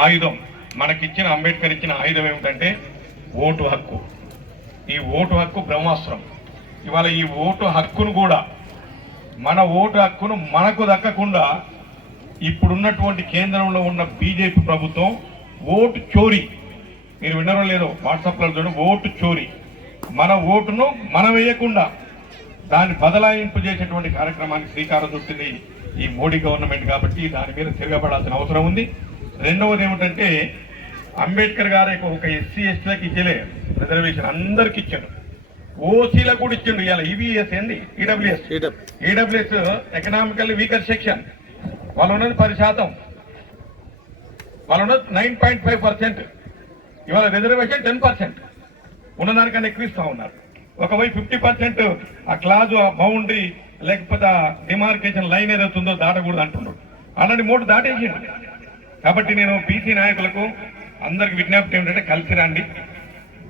ఆయుధం, మనకిచ్చిన అంబేద్కర్ ఇచ్చిన ఆయుధం ఏమిటంటే ఓటు హక్కు. ఈ ఓటు హక్కు బ్రహ్మాస్త్రం. ఇవాళ ఈ ఓటు హక్కును కూడా, మన ఓటు హక్కును మనకు దక్కకుండా ఇప్పుడున్నటువంటి కేంద్రంలో ఉన్న బీజేపీ ప్రభుత్వం ఓటు చోరీ, మీరు వినరో లేదో వాట్సాప్లో చూడండి, ఓటు చోరీ. మన ఓటును మనం వేయకుండా దాన్ని బదలాయింపు చేసేటువంటి కార్యక్రమానికి శ్రీకారం చుట్టింది ఈ మోడీ గవర్నమెంట్. కాబట్టి దాని మీద తిరగబడాల్సిన అవసరం ఉంది. రెండవది ఏమిటంటే అంబేద్కర్ గారు ఒక ఎస్సీ ఎస్టీలకు ఇచ్చలే రిజర్వేషన్, అందరికి ఇచ్చాడు, ఓసీలకు కూడా ఇచ్చిండు. ఇవాళ ఈవీఎస్ ఏంది, ఈడబ్ల్యూఎస్ ఎకనామికల్లీ వీకర్ సెక్షన్, వాళ్ళు ఉన్నది 10%, వాళ్ళు ఉన్నది 9.5%. ఇవాళ రిజర్వేషన్ 10%, ఉన్నదానికన్నా ఎక్కువ ఇస్తా ఉన్నారు. ఒకవైపు 50% ఆ క్లాజు, ఆ బౌండరీ లేకపోతే ఆ డిమార్కేషన్ లైన్ ఏదవుతుందో దాటకూడదు అంటున్నాడు. అలాంటి మోటు దాటేసిండు. కాబట్టి నేను బీసీ నాయకులకు అందరికి విజ్ఞప్తి ఏమిటంటే కలిసి రండి.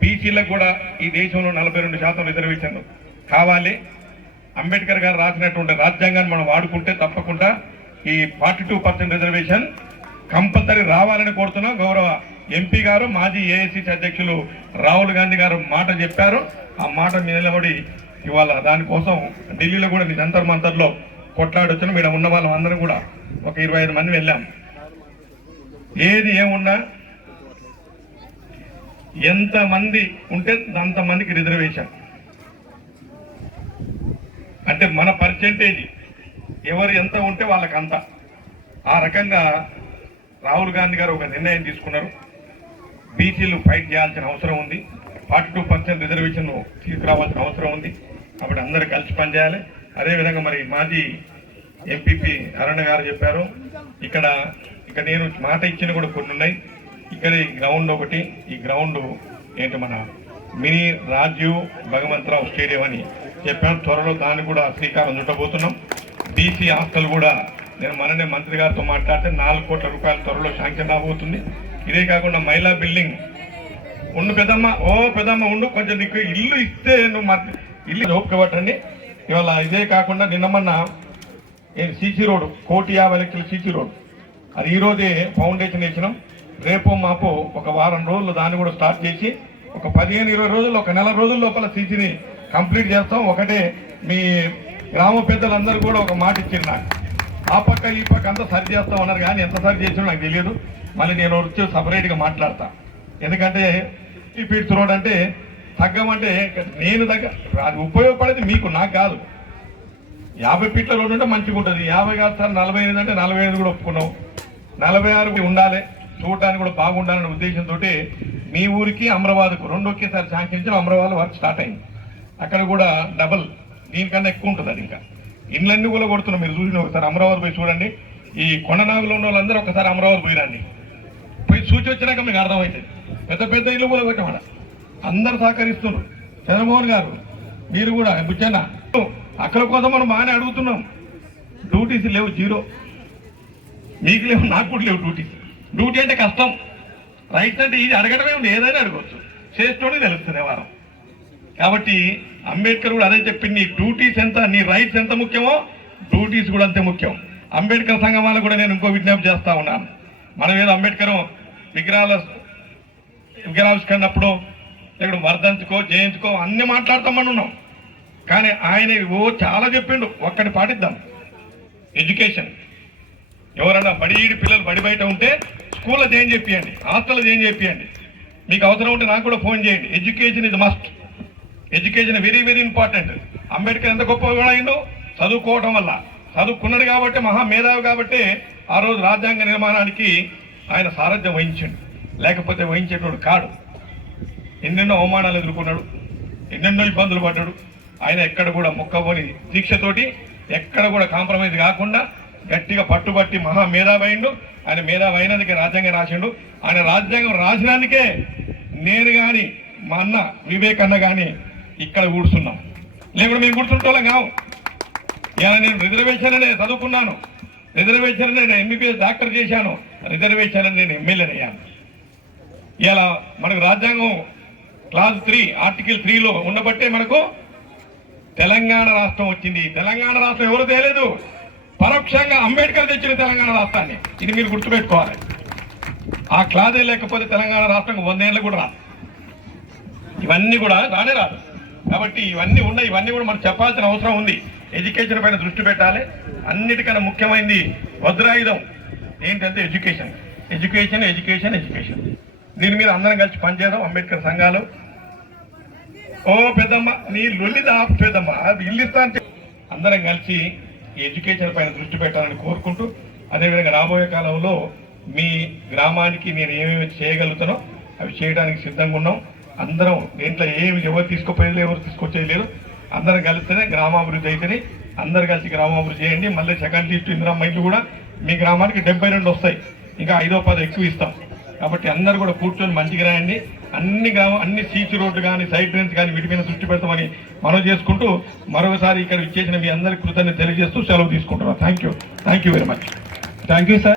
బీసీలకు కూడా ఈ దేశంలో 42% రిజర్వేషన్ కావాలి. అంబేద్కర్ గారు రాసినటువంటి రాజ్యాంగాన్ని మనం వాడుకుంటే తప్పకుండా ఈ 42% రిజర్వేషన్ కంపల్సరీ రావాలని కోరుతున్నాం. గౌరవ ఎంపీ గారు, మాజీ ఏఐసిసి అధ్యక్షులు రాహుల్ గాంధీ గారు మాట చెప్పారు. ఆ మాట నిలబడి ఇవాళ దానికోసం ఢిల్లీలో కూడా జంతర్ మంతర్లో కొట్లాడొచ్చాను. ఇక్కడ ఉన్న వాళ్ళం అందరం కూడా ఒక 25 మంది వెళ్ళాం. ఏది ఏమున్నా ఎంతమంది ఉంటే అంతమందికి రిజర్వేషన్, అంటే మన పర్సెంటేజ్ ఎవరు ఎంత ఉంటే వాళ్ళకంత. ఆ రకంగా రాహుల్ గాంధీ గారు ఒక నిర్ణయం తీసుకున్నారు. బీసీలు ఫైట్ చేయాల్సిన అవసరం ఉంది. 42% రిజర్వేషన్ తీసుకురావాల్సిన అవసరం ఉంది. కాబట్టి అందరూ కలిసి పనిచేయాలి. అదేవిధంగా మరి మాజీ ఎంపీపీ అరుణ్ గారు చెప్పారు, ఇక్కడ నేను మాట ఇచ్చిన కూడా కొన్ని ఉన్నాయి. ఇక్కడ ఈ గ్రౌండ్ ఒకటి, ఈ గ్రౌండ్ ఏంటి మన మినీ రాజీవ్ భగవంతరావు స్టేడియం అని చెప్పాను. త్వరలో దాన్ని కూడా శ్రీకారం చుట్టబోతున్నాం. బీసీ హాస్టల్ కూడా నేను మననే మంత్రి గారితో మాట్లాడితే 4 కోట్ల రూపాయల త్వరలో శాంక్షన్ రాబోతుంది. ఇదే కాకుండా మహిళా బిల్డింగ్ ఉండు పెద్దమ్మ, పెద్దమ్మ ఉండు, కొంచెం నీకు ఇల్లు ఇస్తే నువ్వు ఇల్లు ఓపికబట్టండి. ఇవాళ ఇదే కాకుండా నిన్నమన్నా సీసీ రోడ్ 1,50 లక్షల సీసీ రోడ్, అది ఈరోజే ఫౌండేషన్ వేసినాం. రేపు మాపు ఒక వారం రోజులు దాన్ని కూడా స్టార్ట్ చేసి ఒక 15-20 రోజులు, ఒక నెల రోజుల లోపల సీసీని కంప్లీట్ చేస్తాం. ఒకటే మీ గ్రామ పెద్దలందరూ కూడా ఒక మాట ఇచ్చింది నాకు, ఆ పక్క ఈ పక్క అంతా సరి చేస్తాం అన్నారు. కానీ ఎంత సరి చేసినా నాకు తెలియదు. మళ్ళీ నేను వచ్చి సపరేట్గా మాట్లాడతా. ఎందుకంటే ఈ ఫీట్స్ రోడ్ అంటే తగ్గమంటే నేను అది ఉపయోగపడేది మీకు, నాకు కాదు. 50 ఫీట్ల రోడ్డు ఉంటే మంచిగా ఉంటుంది. 50 కాదు సార్ 45 అంటే 45 కూడా ఒప్పుకున్నాం. 46 ఉండాలి, చూడడానికి కూడా బాగుండాలనే ఉద్దేశంతో మీ ఊరికి అమరాబాద్కు 2 ఒకేసారి శాంక్షన్ ఇచ్చిన. అమరాబాద్ వర్క్ స్టార్ట్ అయింది. అక్కడ కూడా డబల్, దీనికన్నా ఎక్కువ ఉంటుంది. అది ఇంకా ఇండ్లన్నీ కూడా కొడుతున్నాం. మీరు చూసిన ఒకసారి అమరావతి పోయి చూడండి. ఈ కొండనాగులో ఉన్న వాళ్ళందరూ ఒకసారి అమరావతి పోయిరండి. పోయి చూచి వచ్చినాక మీకు అర్థమవుతుంది. పెద్ద పెద్ద ఇల్లు కూడా పెట్టమడ అందరు సహకరిస్తున్నారు. చంద్రమోహన్ గారు మీరు కూడా బుచ్చన్న అక్కడ కోసం మనం బాగానే అడుగుతున్నాం. డ్యూటీస్ లేవు, 0. మీకు లేవు, నాకు కూడా లేవు డ్యూటీస్. డ్యూటీ అంటే కష్టం, రైట్స్ అంటే ఇది అడగడమే ఉంది. ఏదైనా అడగవచ్చు, చేస్తూనే తెలుస్తుంది వారం. కాబట్టి అంబేద్కర్ కూడా అదే చెప్పింది, నీ డ్యూటీస్ ఎంత, నీ రైట్స్ ఎంత ముఖ్యమో డ్యూటీస్ కూడా అంతే ముఖ్యం. అంబేద్కర్ సంఘం వాళ్ళకు కూడా నేను ఇంకో విజ్ఞప్తి చేస్తా ఉన్నాను. మనం ఏదో అంబేద్కర్ విగ్రహావిష్కరణప్పుడు ఇక్కడ వర్ధంతుకో జయంతికో అన్ని మాట్లాడతామని ఉన్నాం. కానీ ఆయన చాలా చెప్పిండు, ఒక్కటి పాటిద్దాం. ఎడ్యుకేషన్, ఎవరన్నా పిల్లలు బడి బయట ఉంటే స్కూల్లో జాయిన్ చేపియండి, హాస్టల్లో జాయిన్ చేపియండి. మీకు అవసరం ఉంటే నాకు కూడా ఫోన్ చేయండి. Education is must. Education very very important. Ambedkar ఎంత గొప్పగా అయిందో చదువుకోవడం వల్ల. చదువుకున్నాడు కాబట్టి, మహామేధావి కాబట్టి ఆ రోజు రాజ్యాంగ నిర్మాణానికి ఆయన సారథ్యం వహించాడు. లేకపోతే వహించేటోడు కాడు. ఎన్నెన్నో అవమానాలు ఎదుర్కొన్నాడు, ఎన్నెన్నో ఇబ్బందులు పడ్డాడు. ఆయన ఎక్కడ కూడా మొక్కబోని దీక్షతోటి ఎక్కడ కూడా కాంప్రమైజ్ కాకుండా గట్టిగా పట్టుబట్టి మహామేధావి అయిండు. ఆయన మేధావి అయినందుకే రాజ్యాంగం రాసిండు. ఆయన రాజ్యాంగం రాసినందుకే నేను కానీ మా అన్న వివేక్ అన్న కానీ ఇక్కడ కూర్చున్నాం. లేకుండా మేము కూర్చుంటోళ్ళం కావు. ఇలా నేను రిజర్వేషన్ అనే చదువుకున్నాను, రిజర్వేషన్ అనే నేను ఎంబీబీఎస్ డాక్టర్ చేశాను, రిజర్వేషన్ అని నేను ఎమ్మెల్యేని అయ్యాను. ఇలా మనకు రాజ్యాంగం క్లాస్ 3 ఆర్టికల్ 3లో ఉండబట్టే మనకు తెలంగాణ రాష్ట్రం వచ్చింది. తెలంగాణ రాష్ట్రం ఎవరు తేలేదు, పరోక్షంగా అంబేద్కర్ తెచ్చిన తెలంగాణ రాష్ట్రాన్ని. ఇది మీరు గుర్తుపెట్టుకోవాలి. ఆ క్లాదే లేకపోతే తెలంగాణ రాష్ట్రం 100 ఏళ్ళు కూడా రాదు. ఇవన్నీ కూడా రానే రాదు. కాబట్టి ఇవన్నీ ఉన్నాయి, ఇవన్నీ కూడా మనం చెప్పాల్సిన అవసరం ఉంది. ఎడ్యుకేషన్ పైన దృష్టి పెట్టాలి. అన్నిటికన్నా ముఖ్యమైనది వజ్రాయుధం ఏంటంటే ఎడ్యుకేషన్, ఎడ్యుకేషన్, ఎడ్యుకేషన్, ఎడ్యుకేషన్. దీని మీద అందరం కలిసి పనిచేద్దాం. అంబేద్కర్ సంఘాలు ఓ పెద్దమ్మ నీ లొల్లిదా పెద్దమ్మ ఇల్లు ఇస్తా అంటే అందరం కలిసి ఈ ఎడ్యుకేషన్ పైన దృష్టి పెట్టాలని కోరుకుంటూ, అదేవిధంగా రాబోయే కాలంలో మీ గ్రామానికి నేను ఏమేమి చేయగలుగుతానో అవి చేయడానికి సిద్ధంగా ఉన్నాం. అందరం దీంట్లో ఎవరు తీసుకుపోయేది ఎవరు తీసుకొచ్చేది లేదు. అందరం కలిస్తేనే గ్రామాభివృద్ధి అయితేనే. అందరు కలిసి గ్రామాభివృద్ధి చేయండి. మళ్ళీ సెకండ్ లిస్ట్ ఇందిరమ్మ ఇల్లు కూడా మీ గ్రామానికి 72 వస్తాయి. ఇంకా 5-10 ఎక్కువ ఇస్తాం. కాబట్టి అందరు కూడా కూర్చొని మంచిగా రాయండి. అన్ని సీసీ రోడ్లు కానీ సైడ్ డ్రైన్స్ కానీ వీటి మీద దృష్టి పెడతామని మనం చేసుకుంటూ మరొకసారి ఇక్కడ ఇచ్చేసిన మీ అందరికీ కృతజ్ఞతలు తెలియజేస్తూ సెలవు తీసుకుంటున్నాం. Thank you very much. Thank you sir.